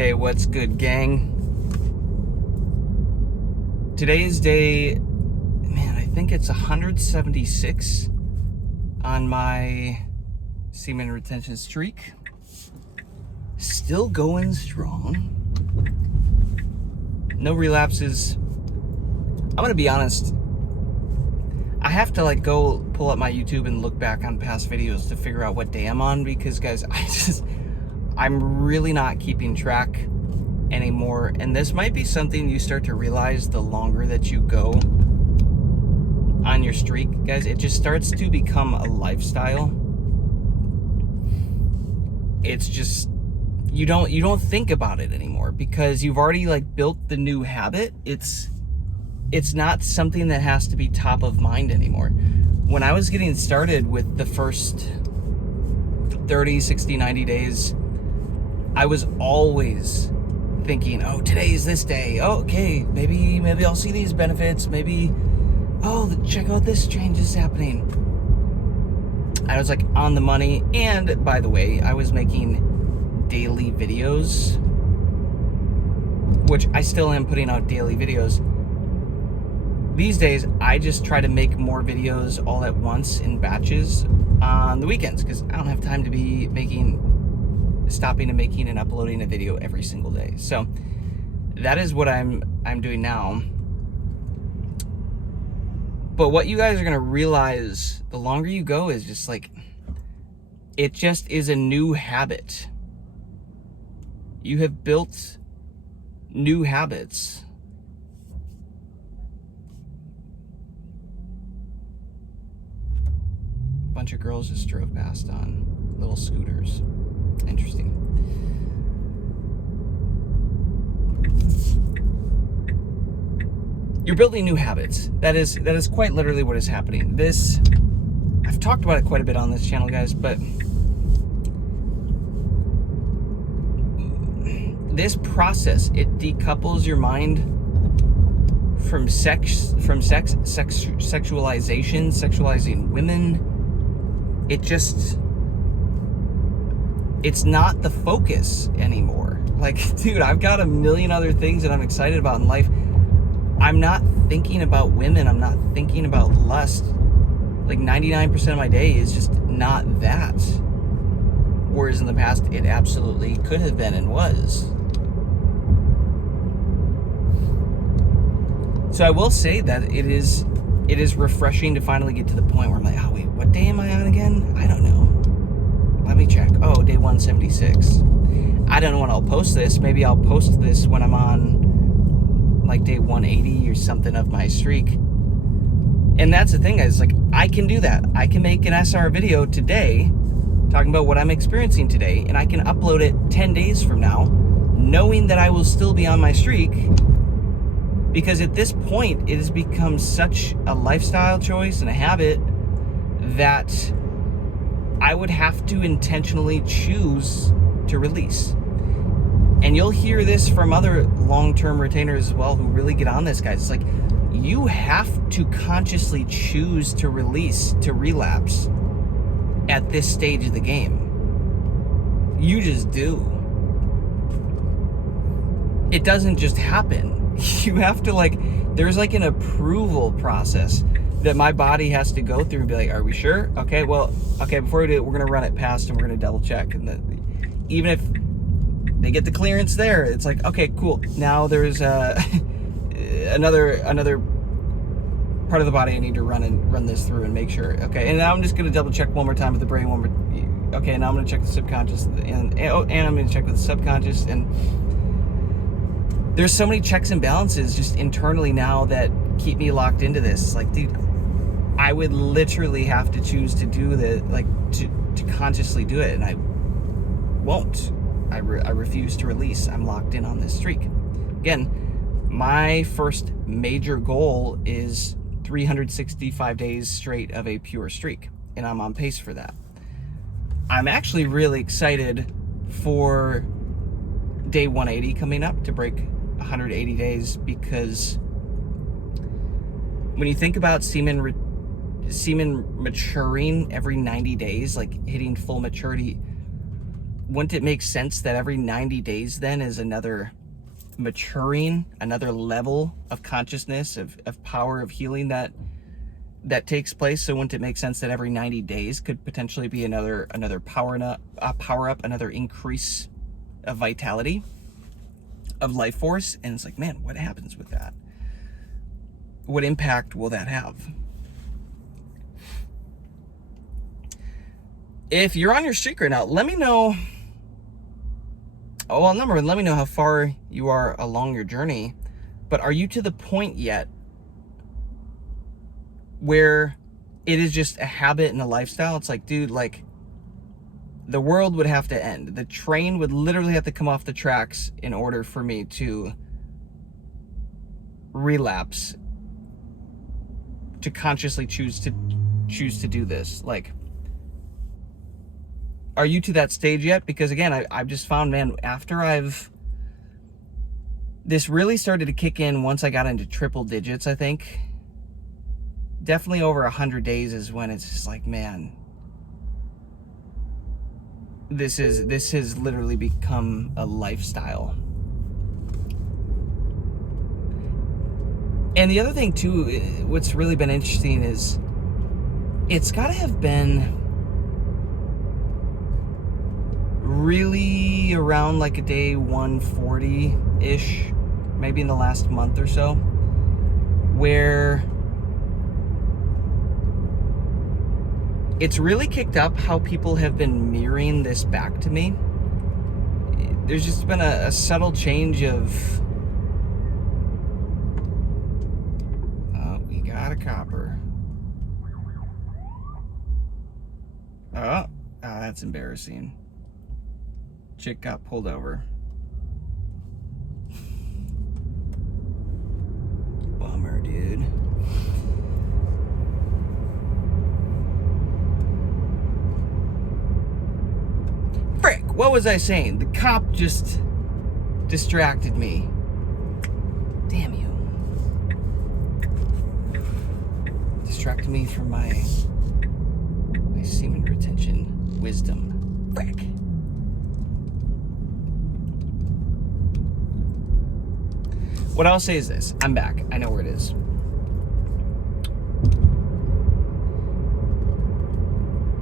Hey, what's good, gang? Today's day, man, I think it's 176 on my semen retention streak. Still going strong. No relapses. I'm gonna be honest, I have to go pull up my YouTube and look back on past videos to figure out what day I'm on, because guys, I'm really not keeping track anymore. And this might be something you start to realize the longer that you go on your streak, guys. It just starts to become a lifestyle. It's just, you don't think about it anymore because you've already built the new habit. It's not something that has to be top of mind anymore. When I was getting started with the first 30, 60, 90 days, I was always thinking, oh, today's this day. Oh, okay, maybe I'll see these benefits. Maybe, oh, check out this change is happening. I was on the money. And by the way, I was making daily videos, which I still am putting out daily videos. These days, I just try to make more videos all at once in batches on the weekends because I don't have time to be stopping and making and uploading a video every single day. So that is what I'm doing now. But what you guys are gonna realize the longer you go is just it just is a new habit. You have built new habits. A bunch of girls just drove past on little scooters. Interesting. You're building new habits. That is quite literally what is happening. I've talked about it quite a bit on this channel, guys, but this process, it decouples your mind from sexualization, sexualizing women. It's not the focus anymore. Dude, I've got a million other things that I'm excited about in life. I'm not thinking about women. I'm not thinking about lust. 99% of my day is just not that. Whereas in the past, it absolutely could have been and was. So I will say that it is refreshing to finally get to the point where I'm oh wait, what day am I on again? I don't know. Let me check. Oh, day 176. I don't know when I'll post this. Maybe I'll post this when I'm on day 180 or something of my streak. And that's the thing, guys. I can do that. I can make an SR video today talking about what I'm experiencing today, and I can upload it 10 days from now, knowing that I will still be on my streak. Because at this point, it has become such a lifestyle choice and a habit that I would have to intentionally choose to release. And you'll hear this from other long-term retainers as well who really get on this, guys. It's you have to consciously choose to release, to relapse at this stage of the game. You just do. It doesn't just happen. You have to there's an approval process that my body has to go through and be are we sure? Okay, before we do it, we're gonna run it past and we're gonna double check. And even if they get the clearance there, it's okay, cool. Now there's another part of the body I need to run this through and make sure. Okay, and now I'm just gonna double check one more time with the brain. Okay, now I'm gonna check the subconscious and I'm gonna check with the subconscious. And there's so many checks and balances just internally now that keep me locked into this. Dude, I would literally have to choose to do the to consciously do it, and I won't. I refuse to release. I'm locked in on this streak. Again, my first major goal is 365 days straight of a pure streak, and I'm on pace for that. I'm actually really excited for day 180 coming up to break 180 days, because when you think about semen maturing every 90 days, hitting full maturity, wouldn't it make sense that every 90 days then is another maturing, another level of consciousness, of power, of healing that takes place? So wouldn't it make sense that every 90 days could potentially be another power up, another increase of vitality, of life force? And it's like, man, what happens with that? What impact will that have? If you're on your streak right now, let me know. Oh, well, number one, let me know how far you are along your journey. But are you to the point yet where it is just a habit and a lifestyle? It's like, dude, like, the world would have to end. The train would literally have to come off the tracks in order for me to relapse, to consciously choose to do this. Like, are you to that stage yet? Because again, I've just found, man, after this really started to kick in once I got into triple digits, I think. Definitely over 100 days is when it's just like, man, this has literally become a lifestyle. And the other thing too, what's really been interesting is it's got to have been really around like a day 140-ish, maybe in the last month or so, where it's really kicked up how people have been mirroring this back to me. There's just been a subtle change of, oh, we got a copper. Oh, that's embarrassing. Chick got pulled over. Bummer, dude. Frick, what was I saying? The cop just distracted me. Damn you. Distracted me from my semen retention wisdom. Frick. What I'll say is this. I'm back. I know where it is.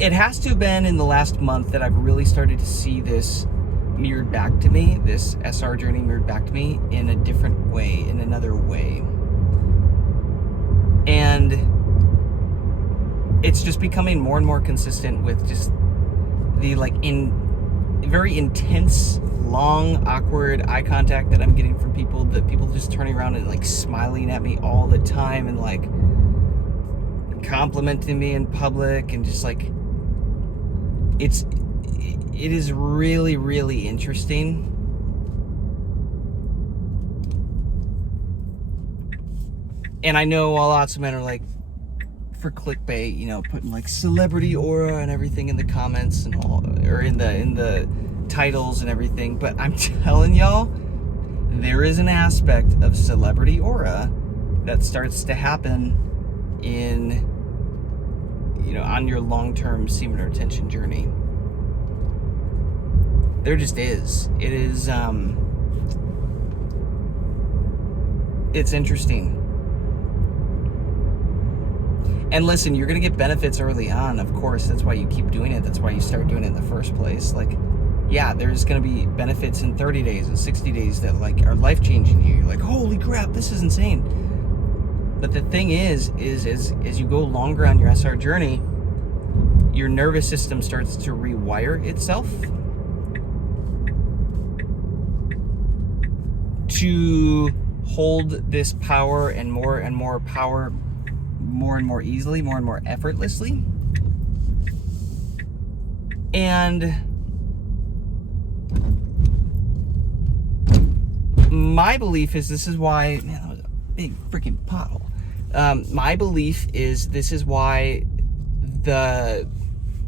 It has to have been in the last month that I've really started to see this mirrored back to me, this SR journey mirrored back to me in a different way, in another way. And it's just becoming more and more consistent with just the very intense, long, awkward eye contact that I'm getting from people, that people just turning around and like smiling at me all the time and like complimenting me in public, and just like it is really, really interesting. And I know lots of men are like, for clickbait, you know, putting like celebrity aura and everything in the comments and all, or in the titles and everything. But I'm telling y'all, there is an aspect of celebrity aura that starts to happen in, you know, on your long-term semen retention journey. There just is. It is, it's interesting. And listen, you're going to get benefits early on, of course. That's why you keep doing it. That's why you start doing it in the first place. Like, yeah, there's going to be benefits in 30 days and 60 days that like are life-changing you. You're like, holy crap, this is insane. But the thing is as you go longer on your SR journey, your nervous system starts to rewire itself to hold this power and more power more and more easily, more and more effortlessly. And my belief is this is why, man, that was a big freaking pothole. My belief is this is why the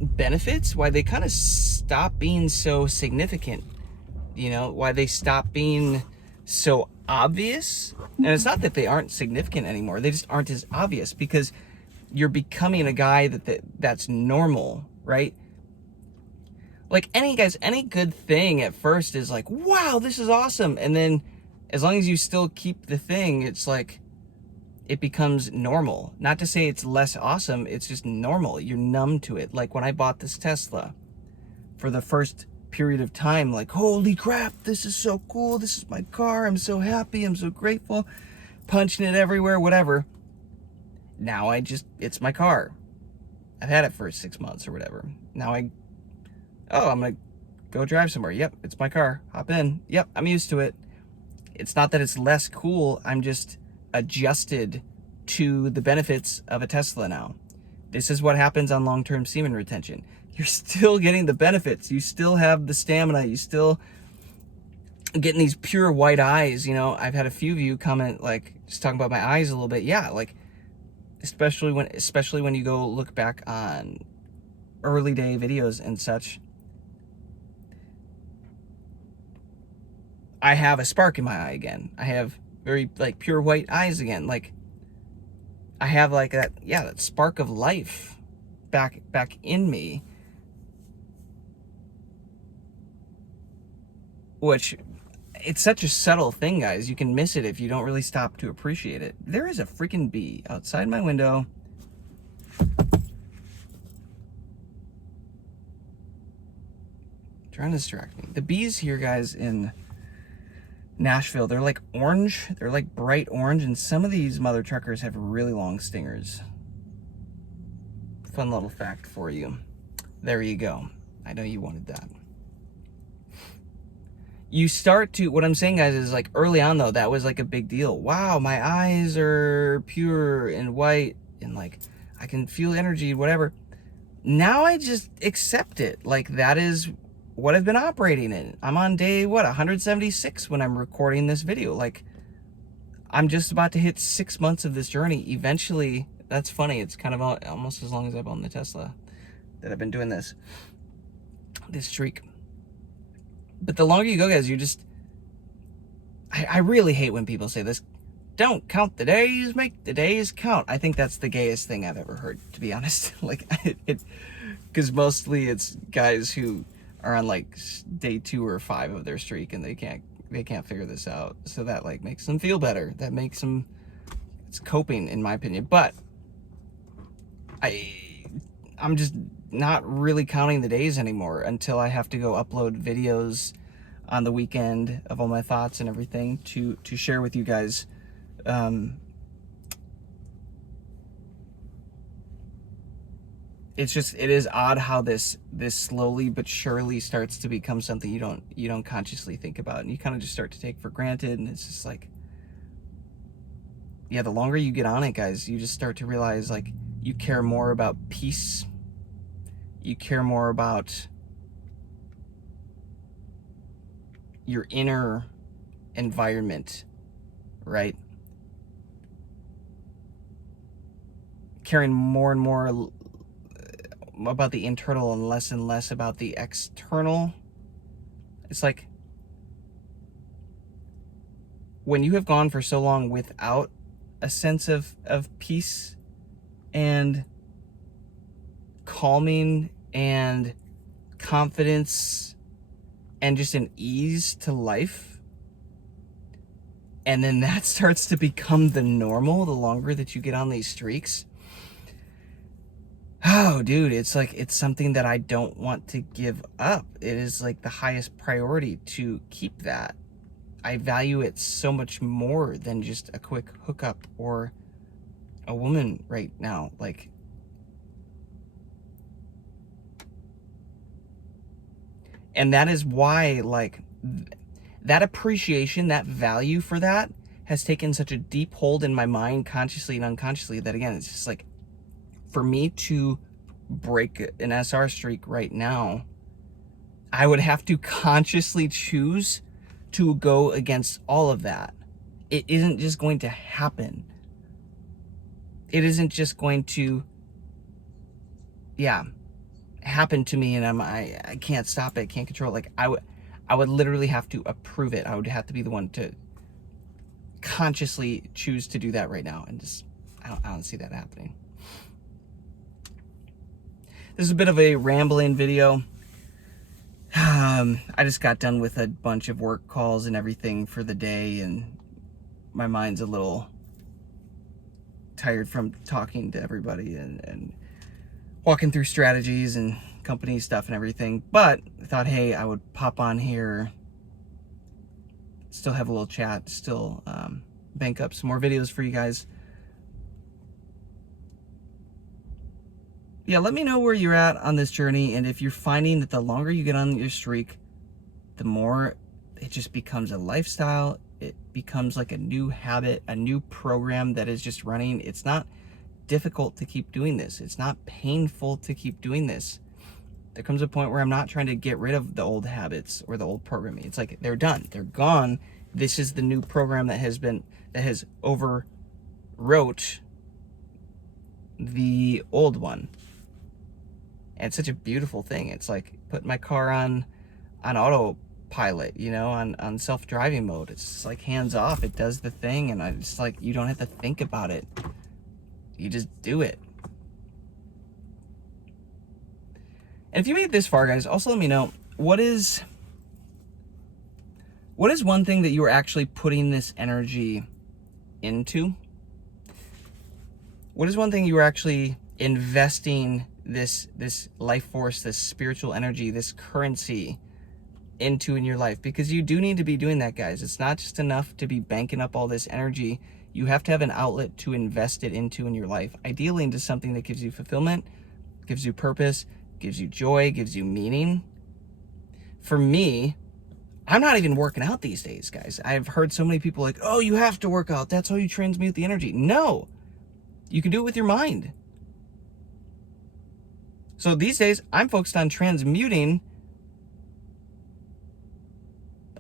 benefits, why they kind of stop being so significant, you know, why they stop being so obvious. And it's not that they aren't significant anymore, they just aren't as obvious, because you're becoming a guy that's normal, right? Like any good thing at first is like, wow, this is awesome. And then as long as you still keep the thing, it's like, it becomes normal. Not to say it's less awesome, it's just normal. You're numb to it. Like when I bought this Tesla, for the first period of time, like, holy crap, this is so cool. This is my car. I'm so happy. I'm so grateful. Punching it everywhere, whatever. Now it's my car. I've had it for 6 months or whatever. Now I'm going to go drive somewhere. Yep, it's my car. Hop in. Yep, I'm used to it. It's not that it's less cool. I'm just adjusted to the benefits of a Tesla now. This is what happens on long-term semen retention. You're still getting the benefits. You still have the stamina. You still getting these pure white eyes. You know, I've had a few of you comment, like, just talking about my eyes a little bit. Yeah, like, especially when you go look back on early day videos and such. I have a spark in my eye again. I have very, like, pure white eyes again. Like, I have, like, that spark of life back in me. Which, it's such a subtle thing, guys. You can miss it if you don't really stop to appreciate it. There is a freaking bee outside my window. Trying to distract me. The bees here, guys, in Nashville, they're like orange. They're like bright orange, and some of these mother truckers have really long stingers. Fun little fact for you. There you go. I know you wanted that. You start to, what I'm saying, guys, is like early on though, that was like a big deal. Wow, my eyes are pure and white and like I can feel energy, whatever. Now I just accept it. Like that is what I've been operating in. I'm on day, 176 when I'm recording this video. Like I'm just about to hit 6 months of this journey. Eventually, that's funny. It's kind of almost as long as I've owned the Tesla that I've been doing this streak. But the longer you go, guys, you just, I really hate when people say this, don't count the days, make the days count. I think that's the gayest thing I've ever heard, to be honest. Like, because mostly it's guys who are on like day 2 or 5 of their streak and they can't figure this out. So that like makes them feel better. That makes them, it's coping in my opinion. But I'm just not really counting the days anymore until I have to go upload videos on the weekend of all my thoughts and everything to share with you guys. It's just, it is odd how this slowly but surely starts to become something you don't consciously think about, and you kind of just start to take for granted. And it's just like, yeah, the longer you get on it, guys, you just start to realize like you care more about peace. You care more about your inner environment, right? Caring more and more about the internal and less about the external. It's like when you have gone for so long without a sense of peace and calming and confidence and just an ease to life, and then that starts to become the normal the longer that you get on these streaks. Oh, dude, it's like, it's something that I don't want to give up. It is like the highest priority to keep that. I value it so much more than just a quick hookup or a woman right now. Like, and that is why, like, that appreciation, that value for that has taken such a deep hold in my mind, consciously and unconsciously, that again, it's just like, for me to break an SR streak right now, I would have to consciously choose to go against all of that. It isn't just going to happen. It isn't just going to, happen to me, and I can't stop it, can't control it. Like I would literally have to approve it. I would have to be the one to consciously choose to do that right now, and just I don't see that happening. This is a bit of a rambling video. I just got done with a bunch of work calls and everything for the day, and my mind's a little tired from talking to everybody and walking through strategies and company stuff and everything. But I thought, hey, I would pop on here, still have a little chat, still bank up some more videos for you guys. Yeah, let me know where you're at on this journey, and if you're finding that the longer you get on your streak, the more it just becomes a lifestyle. It becomes like a new habit, a new program that is just running. It's not difficult to keep doing this. It's not painful to keep doing this. There comes a point where I'm not trying to get rid of the old habits or the old programming. It's like they're done. They're gone. This is the new program that has overwrote the old one. And it's such a beautiful thing. It's like putting my car on autopilot, you know, on self-driving mode. It's just like hands off. It does the thing, and it's like you don't have to think about it. You just do it. And if you made it this far, guys, also let me know, what is one thing that you are actually putting this energy into? What is one thing you are actually investing this life force, this spiritual energy, this currency into in your life? Because you do need to be doing that, guys. It's not just enough to be banking up all this energy. You have to have an outlet to invest it into in your life, ideally into something that gives you fulfillment, gives you purpose, gives you joy, gives you meaning. For me, I'm not even working out these days, guys. I've heard so many people like, oh, you have to work out, that's how you transmute the energy. No, you can do it with your mind. So these days, I'm focused on transmuting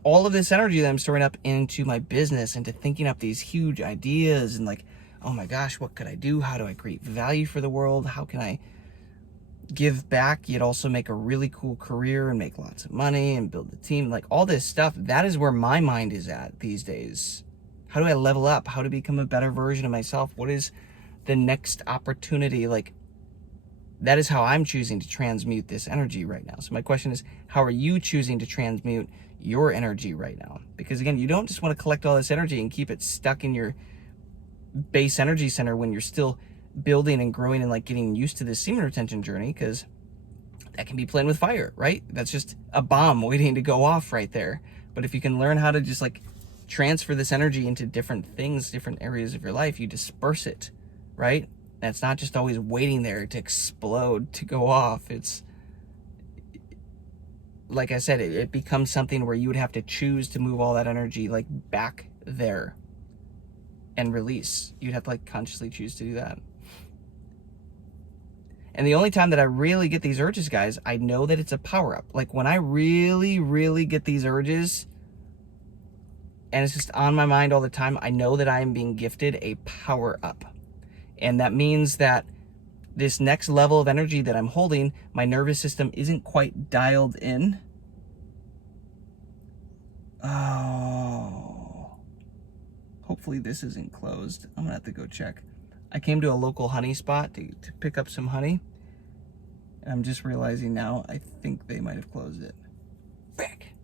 all of this energy that I'm storing up into my business, into thinking up these huge ideas and like, oh my gosh, what could I do? How do I create value for the world? How can I give back yet also make a really cool career and make lots of money and build a team? Like all this stuff, that is where my mind is at these days. How do I level up? How to become a better version of myself? What is the next opportunity? Like, that is how I'm choosing to transmute this energy right now. So my question is, how are you choosing to transmute your energy right now? Because again, you don't just want to collect all this energy and keep it stuck in your base energy center when you're still building and growing and like getting used to this semen retention journey, because that can be playing with fire, right? That's just a bomb waiting to go off right there. But if you can learn how to just like transfer this energy into different things, different areas of your life, you disperse it, right? And it's not just always waiting there to explode, to go off. It's, like I said, it becomes something where you would have to choose to move all that energy like back there and release. You'd have to like consciously choose to do that. And the only time that I really get these urges, guys, I know that it's a power up. Like when I really, really get these urges and it's just on my mind all the time, I know that I am being gifted a power up. And that means that this next level of energy that I'm holding, my nervous system isn't quite dialed in. Oh, hopefully this isn't closed. I'm gonna have to go check. I came to a local honey spot to pick up some honey. And I'm just realizing now, I think they might have closed it. Frick.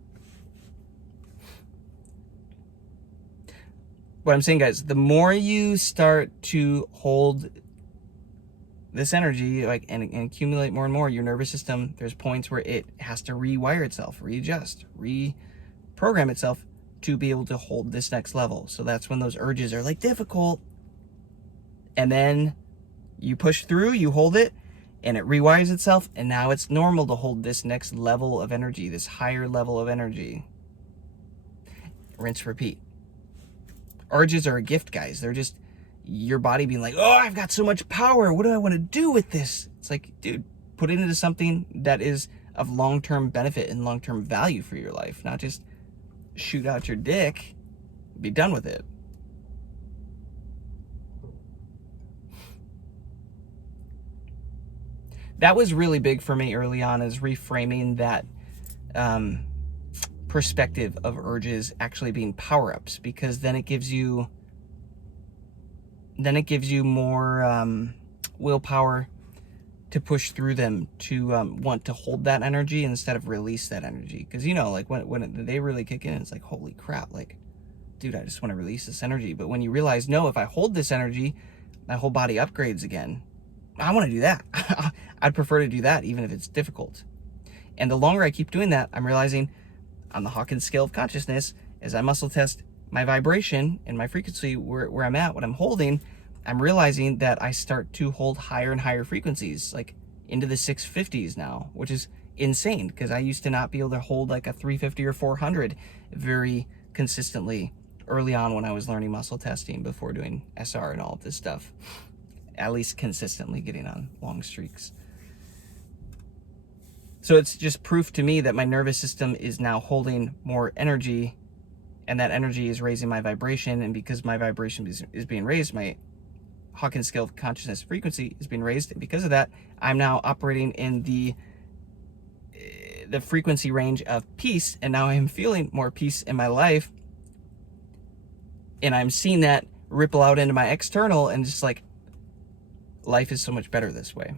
What I'm saying, guys, the more you start to hold this energy like and accumulate more and more, your nervous system, there's points where it has to rewire itself, readjust, reprogram itself to be able to hold this next level. So that's when those urges are like difficult. And then you push through, you hold it, and it rewires itself, and now it's normal to hold this next level of energy, this higher level of energy. Rinse, repeat. Urges are a gift, guys. They're just your body being like, oh, I've got so much power. What do I want to do with this? It's like, dude, put it into something that is of long-term benefit and long-term value for your life, not just shoot out your dick, be done with it. That was really big for me early on, is reframing that perspective of urges actually being power-ups, because then it gives you more willpower, to push through them, to want to hold that energy instead of release that energy. Because, you know, like when they really kick in, it's like, holy crap, like, dude, I just want to release this energy. But when you realize, no, if I hold this energy, my whole body upgrades again. I want to do that. I'd prefer to do that, even if it's difficult. And the longer I keep doing that, I'm realizing on the Hawkins scale of consciousness, as I muscle test my vibration and my frequency, where I'm at, what I'm holding, I'm realizing that I start to hold higher and higher frequencies, like into the 650s now, which is insane, because I used to not be able to hold like a 350 or 400 very consistently early on when I was learning muscle testing before doing SR and all of this stuff, at least consistently getting on long streaks. So it's just proof to me that my nervous system is now holding more energy, and that energy is raising my vibration. And because my vibration is being raised, my Hawkins scale of consciousness frequency is being raised. And because of that, I'm now operating in the frequency range of peace. And now I'm feeling more peace in my life. And I'm seeing that ripple out into my external, and just like, life is so much better this way.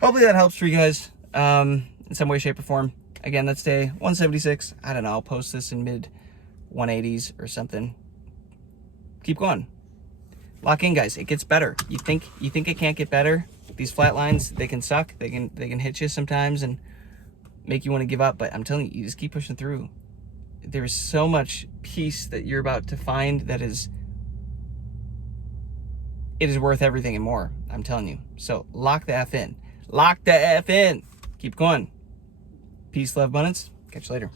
Hopefully that helps for you guys in some way, shape, or form. Again, that's day 176. I don't know, I'll post this in mid 180s or something. Keep going. Lock in, guys. It gets better. You think it can't get better? These flat lines, they can suck. They can hit you sometimes and make you want to give up. But I'm telling you, you just keep pushing through. There's so much peace that you're about to find that it is worth everything and more. I'm telling you. So lock the F in. Lock the F in. Keep going. Peace, love, abundance. Catch you later.